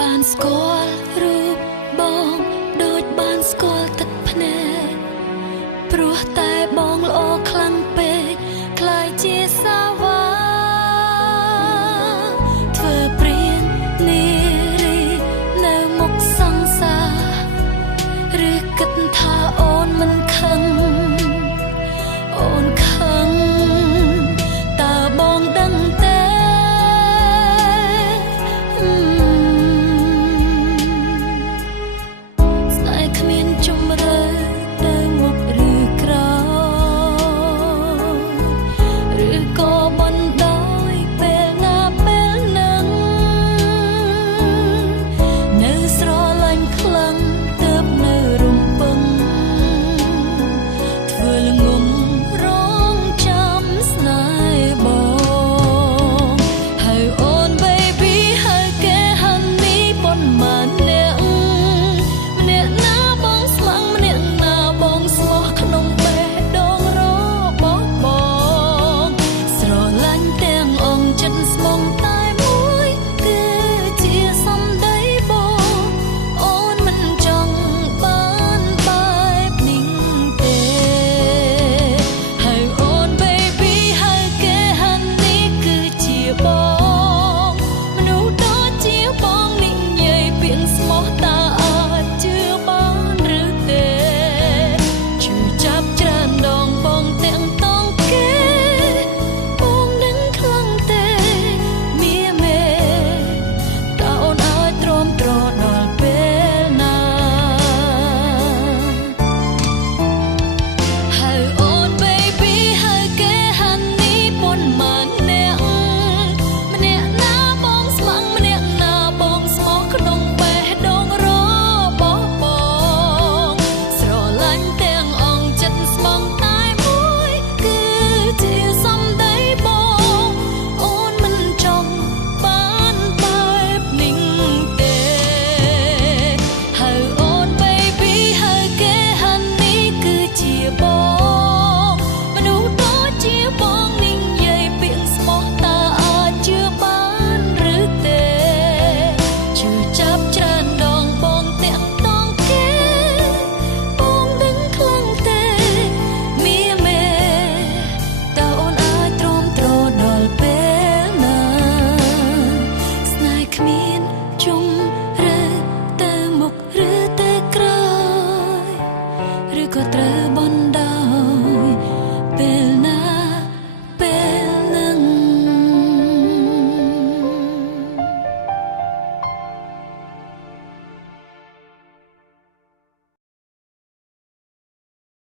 បានស្គាល់រូបបងដូចបានស្គាល់ទឹកភ្នែកព្រោះតែបងល្អខ្លាំងពេកខ្លាយជាសាវ៉ាធ្វើព្រៀងនារីនៅមុខសង្សារឬគិតថាអូនមិនខឹងអូនខឹងតើបងដឹងទេស្នេហ៍គ្មានជំរឿទៅមុខឬក្រោយឬក៏បណ្ដោយពេលណាពេលនឹងនៅស្រឡាញ់ខ្លាំងទើបនៅរំពឹងធ្វើល្ងងរងចាំស្នេហ៍បងហើយអូន baby ហើយគេហាន់នេះប៉ុន្មានអ្នកម្នាក់ណាបងស្លាំងម្នាក់ណាបងស្លោះក្នុងបេះដូងរបស់បងស្រឡាញ់ទាំងអងចិត្តស្មង